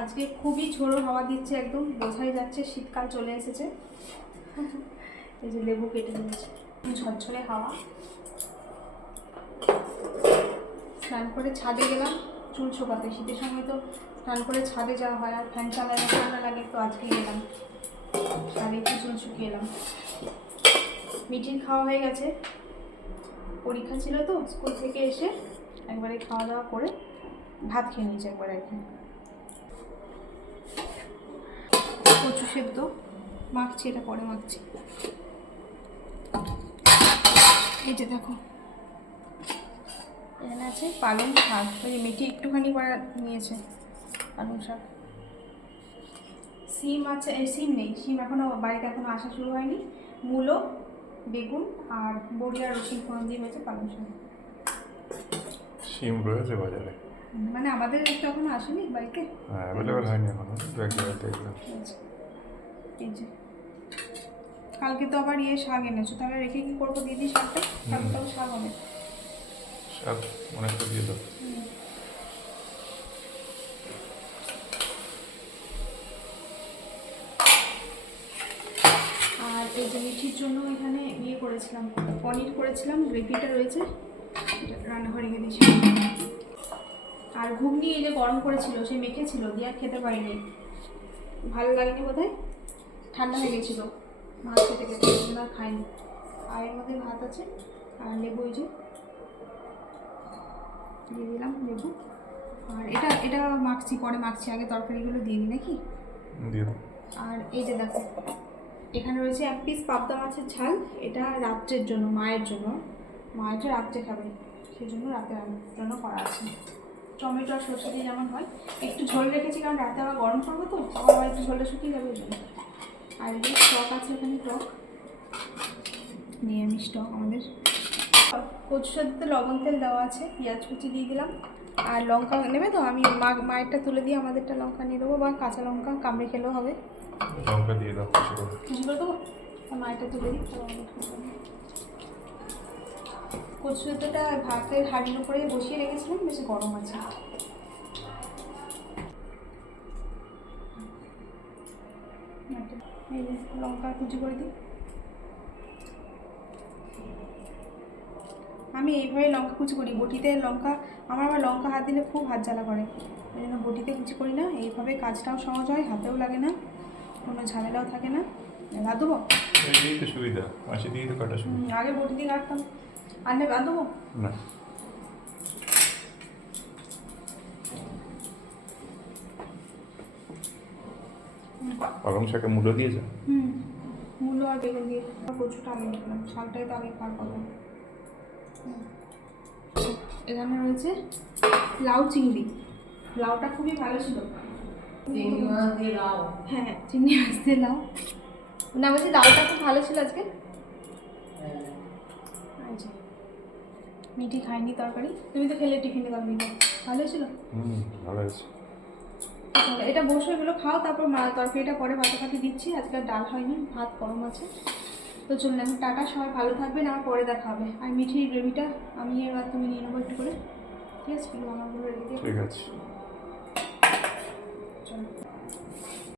আজকে খুবই ঝোড়ো হাওয়া দিচ্ছে একদম, বোঝাই যাচ্ছে শীতকাল চলে এসেছে। এই যে লেবু কেটে নিয়েছে ঝরঝরে হাওয়া। স্নান করে ছাদে গেলাম, চুল শোকাতে শীতের সময় তো স্নান করে ছাদে যাওয়া হয়, আর ফ্যান চালানো ঠান্ডা লাগে, তো আজকে গেলাম। ছাদে একটু চুল শুকিয়ে এলাম। মিটিং খাওয়া হয়ে গেছে। পরীক্ষা ছিল তো, স্কুল থেকে এসে একবারে খাওয়া দাওয়া করে ভাত খেয়ে নিয়েছে একবার আর কচু সেদ্ধ। মাখছি, এটা পরে মাখছি। এই যে দেখো। এখানে আছে পালং শাক। ওই মেথি একটুখানি করা নিয়েছে পালং শাক। সিম আছে সিম নেই। সিম এখনও বাড়িতে এখনও আসা শুরু হয়নি। মূলো, বেগুন আর বড়ি আর রসুন ফোড়ন দিয়ে হয়েছে পালং শাক। সিম রয়েছে বাজারে? মানে আমাদের তো এখনও আসেনি বাড়িতে? হ্যাঁ অ্যাভেলেবেল হয়নি এখনও দু এক জায়গায় দেখলাম। এই যে, কালকে তো আবার ইয়ে শাক এনেছো তাহলে রেখে কি করব? দিদি শাকটা? কালকে তো শাক হবে। শাক অনেকটা দিয়ে দাও। আর এই যে মিঠির জন্য এখানে ইয়ে করেছিলাম পনির করেছিলাম গ্রেভিটা রয়েছে রান্নাঘরে গিয়ে দিয়েছিলাম আর ঘুগনি এই যে গরম করেছিল সে মেখেছিল দিয়ে আর খেতে পারিনি। ভালো লাগেনি বোধহয়? ঠান্ডা হয়ে গেছিল। ভাত খেতে খেতে আর খাইনি। আর এর মধ্যে ভাত আছে আর লেবু এই যে। দিয়ে দিলাম লেবু। আর এটা এটা মাখছি পরে মাখছি আগে তরকারিগুলো দিয়ে দিই নাকি? আর এই যে দেখো এখানে রয়েছে এক পিস পাবদা মাছের ঝাল এটা রাত্রের জন্য মায়ের জন্য। মায়ের যে রাত্রে খাবে সেই জন্য রাতে জন্য করা আছে। টমেটো আর সর্ষে দিয়ে যেমন হয় একটু ঝোল রেখেছি কারণ রাতে আবার গরম করব তো আবার আবার একটু ঝোলটা শুকিয়ে যাবে আর এই টক আছে এখানে টক। নিরামিষ টক আমাদের। কচু সাথে লবণ তেল দেওয়া আছে পেঁয়াজ কুচি দিয়ে দিলাম। আর লঙ্কা নেবে তো? আমি মা মায়েরটা তুলে দিয়ে আমাদেরটা লঙ্কা নিয়ে দেবো বা কাঁচা লঙ্কা কামড়ে খেলেও হবে। লঙ্কা দিয়ে দাও কিছু করে। দেবো? মায়েরটা তুলে দিই। তারপর আমাদেরটা তুলে দিই। কচু সুতোটা ভাতের হাঁড়ির উপরে বসিয়ে রেখেছিলাম বেশ গরম আছে। লঙ্কা কুচি করে দিই। আমি এইভাবে লঙ্কা কুচি করি বটিতে লঙ্কা আমার আবার লঙ্কা হাত দিলে খুব হাত জ্বালা করে। এই জন্য বটিতে কুচি করি না এইভাবে কাজটাও সহজ হয় হাতেও লাগে না কোনো ঝামেলাও থাকে না। তো সুবিধা আগে বটি দিয়ে কাটতাম আর নেবে আর দেবো না পালং শাকে মূল্য দিয়েছে হুম মূলো আর বেগুন দিয়ে কচুটা আগে নিলাম শাকটাই তো আগে পার করলাম এখানে রয়েছে লাউ চিংড়ি লাউটা খুবই ভালো ছিল চিংড়ি মাছ দিয়ে লাউ হ্যাঁ চিংড়ি মাছ দিয়ে লাউ না বলছি লাউটা খুব ভালো ছিল আজকে এই যে, মিঠি খাইনি তরকারি? তুমি তো খেলে টিফিনে তরকারি ভালো ছিল হুম ভালো আছে তাহলে এটা বসে এগুলো খাও তারপর মা তরকারিটা পরে ভাতে ফাতে দিচ্ছি। আজকে ডাল হয়নি ভাত গরম আছে। তো চলুন এখন টাটা সবাই ভালো থাকবেন আমার পরে দেখা হবে। আর মিঠির গ্রেভিটা আমি এবার তুমি নিয়ে নেব একটু করে। ঠিক আছে? আমার ঠিক আছে। চলো।